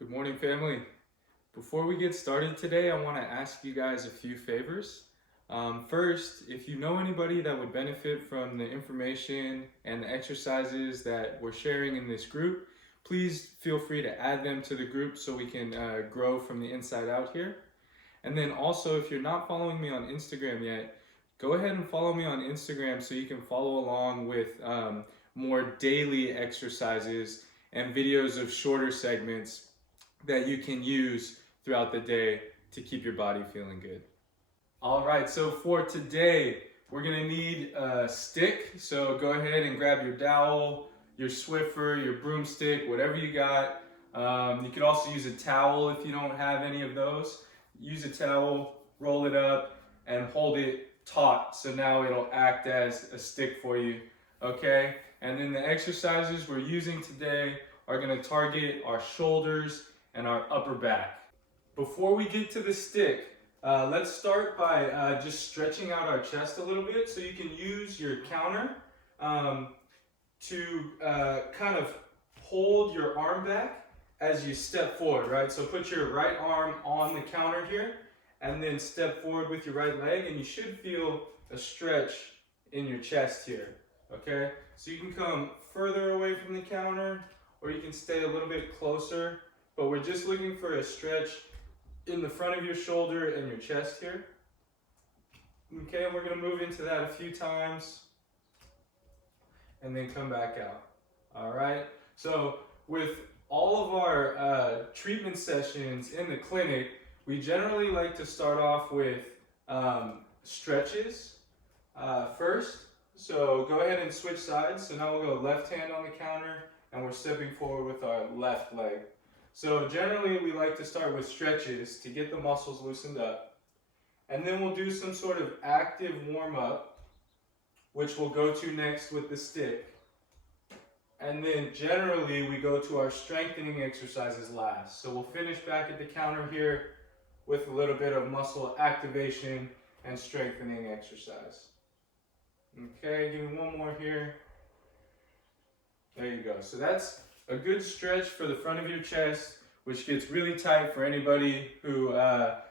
Good morning, family. Before we get started today, I want to ask you guys a few favors. First, if you know anybody that would benefit from the information and the exercises that we're sharing in this group, please feel free to add them to the group so we can grow from the inside out here. And then also, if you're not following me on Instagram yet, go ahead and follow me on Instagram so you can follow along with more daily exercises and videos of shorter segments that you can use throughout the day to keep your body feeling good. All right, so for today, we're gonna need a stick. So go ahead and grab your dowel, your Swiffer, your broomstick, whatever you got. You could also use a towel if you don't have any of those. Use a towel, roll it up, and hold it taut. So now it'll act as a stick for you, okay? And then the exercises we're using today are gonna target our shoulders and our upper back. Before we get to the stick, let's start by just stretching out our chest a little bit. So you can use your counter to kind of hold your arm back as you step forward, right? So put your right arm on the counter here and then step forward with your right leg, and you should feel a stretch in your chest here, okay? So you can come further away from the counter or you can stay a little bit closer, but we're just looking for a stretch in the front of your shoulder and your chest here. Okay, we're gonna move into that a few times and then come back out. All right, so with all of our treatment sessions in the clinic, we generally like to start off with stretches first. So go ahead and switch sides. So now we'll go left hand on the counter and we're stepping forward with our left leg. So generally we like to start with stretches to get the muscles loosened up. And then we'll do some sort of active warm up, which we'll go to next with the stick. And then generally we go to our strengthening exercises last. So we'll finish back at the counter here with a little bit of muscle activation and strengthening exercise. Okay, give me one more here. There you go. So that's a good stretch for the front of your chest, which gets really tight for anybody who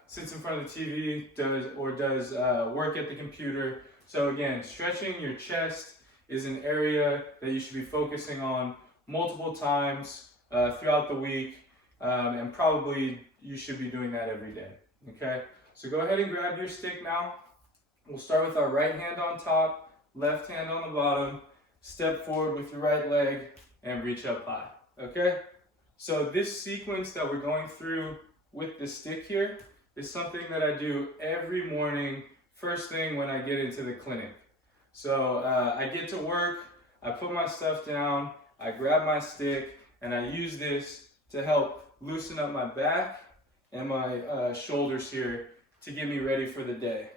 sits in front of the TV does work at the computer. So again, stretching your chest is an area that you should be focusing on multiple times throughout the week, and probably you should be doing that every day, okay? So go ahead and grab your stick now. We'll start with our right hand on top, left hand on the bottom, step forward with your right leg, and reach up high, okay? So this sequence that we're going through with the stick here is something that I do every morning, first thing when I get into the clinic. So I get to work, I put my stuff down, I grab my stick, and I use this to help loosen up my back and my shoulders here to get me ready for the day.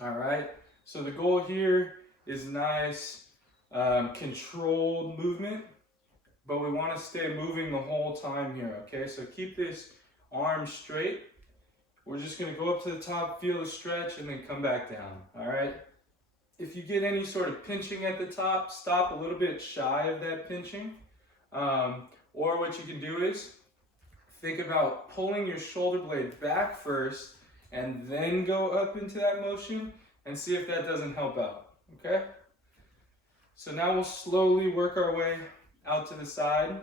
All right, so the goal here is nice, controlled movement, but we want to stay moving the whole time here, okay? So keep this arm straight. We're just going to go up to the top, feel the stretch, and then come back down, all right? If you get any sort of pinching at the top, stop a little bit shy of that pinching. Or what you can do is think about pulling your shoulder blade back first and then go up into that motion and see if that doesn't help out, okay? So now we'll slowly work our way out to the side,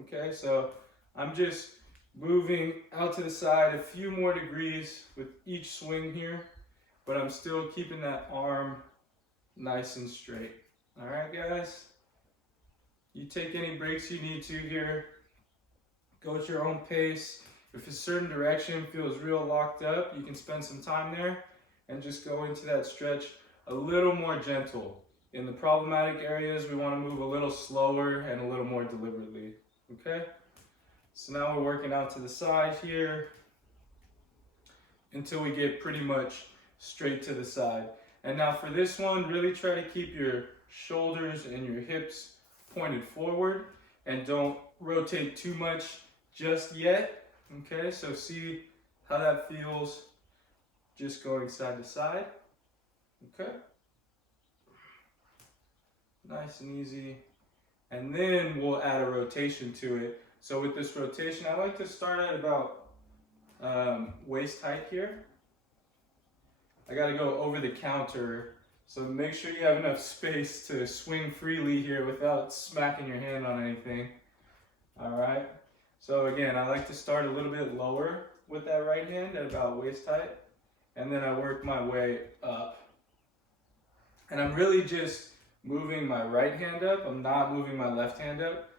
okay? So I'm just moving out to the side a few more degrees with each swing here, but I'm still keeping that arm nice and straight. All right, guys? You take any breaks you need to here. Go at your own pace. If a certain direction feels real locked up, you can spend some time there and just go into that stretch a little more gentle. In the problematic areas, we want to move a little slower and a little more deliberately, okay? So now we're working out to the side here until we get pretty much straight to the side. And now for this one, really try to keep your shoulders and your hips pointed forward and don't rotate too much just yet, okay? So see how that feels just going side to side, okay? Nice and easy. And then we'll add a rotation to it So with this rotation, I like to start at about waist height here. I gotta go over the counter, so make sure you have enough space to swing freely here without smacking your hand on anything. All right, so again, I like to start a little bit lower with that right hand at about waist height, and then I work my way up. And I'm really just moving my right hand up, I'm not moving my left hand up.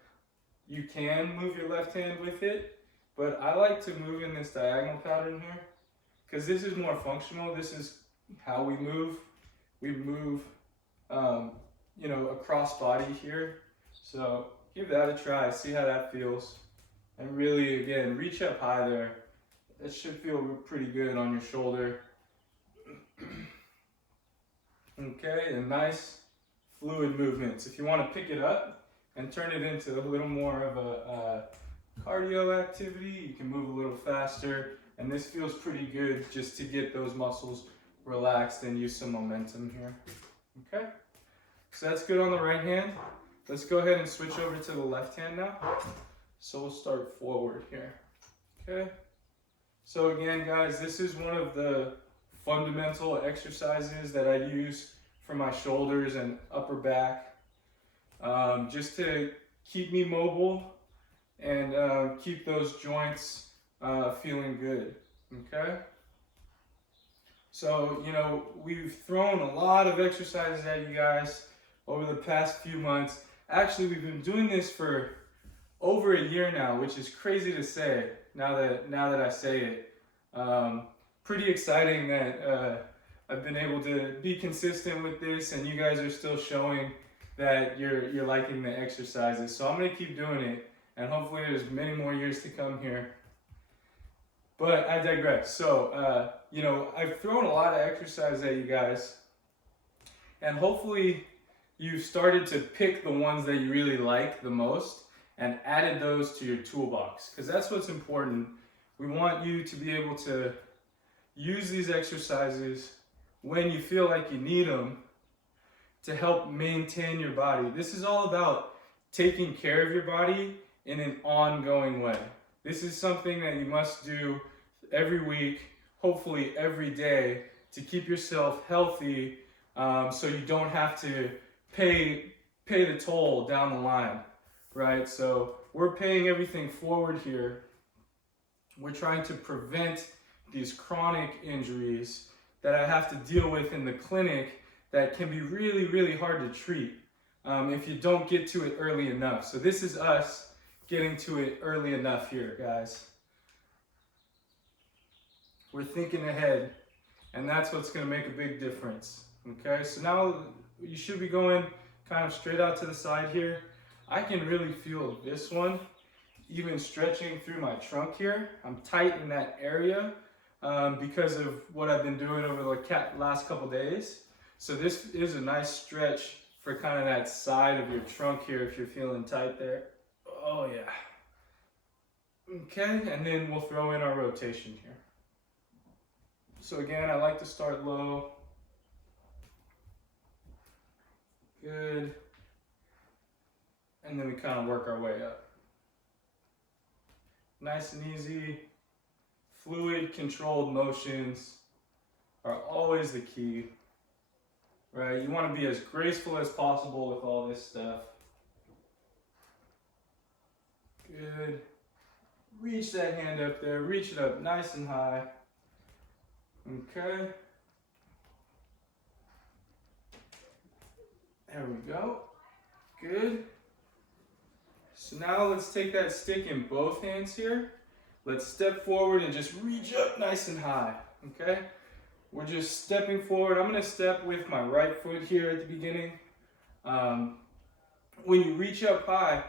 You can move your left hand with it, but I like to move in this diagonal pattern here, because this is more functional. This is how we move. We move, you know, across body here. So give that a try, see how that feels. And really, again, reach up high there. It should feel pretty good on your shoulder. Okay, and nice fluid movements. If you want to pick it up and turn it into a little more of a cardio activity, you can move a little faster. And this feels pretty good just to get those muscles relaxed and use some momentum here. Okay, so that's good on the right hand. Let's go ahead and switch over to the left hand now. So we'll start forward here. Okay, so again, guys, this is one of the fundamental exercises that I use for my shoulders and upper back, just to keep me mobile and keep those joints feeling good. Okay, so you know, we've thrown a lot of exercises at you guys over the past few months. Actually, we've been doing this for over a year now, which is crazy to say now that I say it. Pretty exciting that I've been able to be consistent with this, and you guys are still showing that you're liking the exercises. So I'm gonna keep doing it, and hopefully there's many more years to come here. But I digress. So you know, I've thrown a lot of exercises at you guys, and hopefully you've started to pick the ones that you really like the most and added those to your toolbox, because that's what's important. We want you to be able to use these exercises when you feel like you need them to help maintain your body. This is all about taking care of your body in an ongoing way. This is something that you must do every week, hopefully every day, to keep yourself healthy, so you don't have to pay the toll down the line, right? So we're paying everything forward here. We're trying to prevent these chronic injuries that I have to deal with in the clinic that can be really, really hard to treat if you don't get to it early enough. So this is us getting to it early enough here, guys. We're thinking ahead, and that's what's going to make a big difference. Okay, so now you should be going kind of straight out to the side here. I can really feel this one even stretching through my trunk here. I'm tight in that area because of what I've been doing over the last couple days. So this is a nice stretch for kind of that side of your trunk here if you're feeling tight there. Oh yeah. Okay, and then we'll throw in our rotation here. So again, I like to start low. Good. And then we kind of work our way up. Nice and easy. Fluid controlled motions are always the key, right? You want to be as graceful as possible with all this stuff. Good. Reach that hand up there, reach it up nice and high. Okay. There we go. Good. So now let's take that stick in both hands here. Let's step forward and just reach up nice and high, okay? We're just stepping forward. I'm gonna step with my right foot here at the beginning. When you reach up high,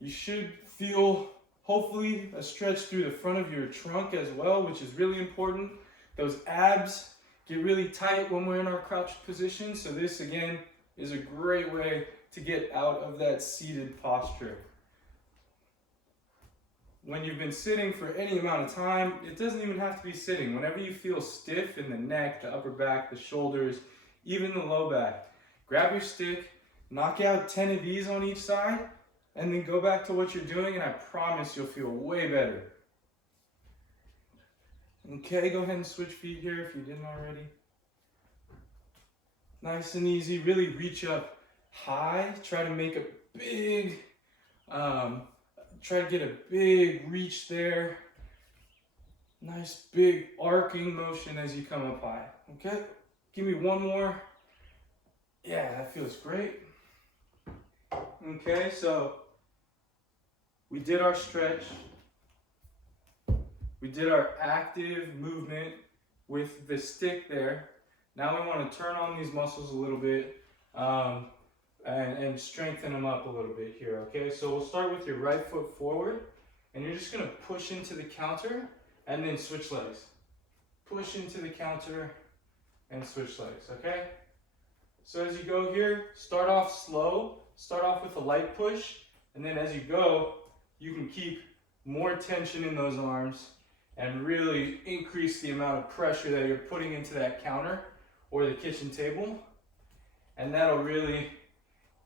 you should feel, hopefully, a stretch through the front of your trunk as well, which is really important. Those abs get really tight when we're in our crouched position. So this, again, is a great way to get out of that seated posture. When you've been sitting for any amount of time, it doesn't even have to be sitting. Whenever you feel stiff in the neck, the upper back, the shoulders, even the low back, grab your stick, knock out 10 of these on each side, and then go back to what you're doing, and I promise you'll feel way better. Okay, go ahead and switch feet here if you didn't already. Nice and easy. Really reach up high. Try to make a big, try to get a big reach there. Nice big arcing motion as you come up high. Okay, give me one more. Yeah, that feels great. Okay, so we did our stretch. We did our active movement with the stick there. Now we want to turn on these muscles a little bit and strengthen them up a little bit here, okay? So we'll start with your right foot forward, and you're just going to push into the counter and then switch legs. Push into the counter and switch legs, okay? So as you go here, start off slow. Start off with a light push, and then as you go, you can keep more tension in those arms and really increase the amount of pressure that you're putting into that counter or the kitchen table, and that'll really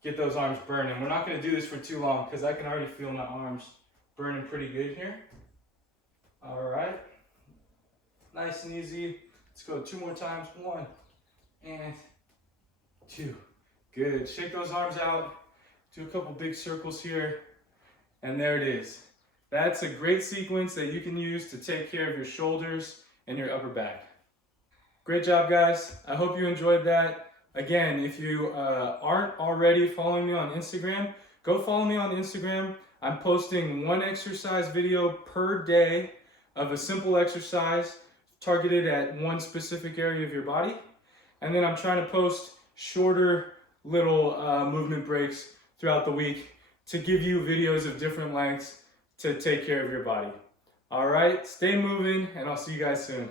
get those arms burning. We're not going to do this for too long because I can already feel my arms burning pretty good here. All right, nice and easy. Let's go 2 more times. 1 and 2. Good. Shake those arms out. Do a couple big circles here, and there it is. That's a great sequence that you can use to take care of your shoulders and your upper back. Great job, guys. I hope you enjoyed that. Again, if you aren't already following me on Instagram, go follow me on Instagram. I'm posting 1 exercise video per day of a simple exercise targeted at one specific area of your body. And then I'm trying to post shorter little movement breaks throughout the week to give you videos of different lengths to take care of your body. All right, stay moving, and I'll see you guys soon.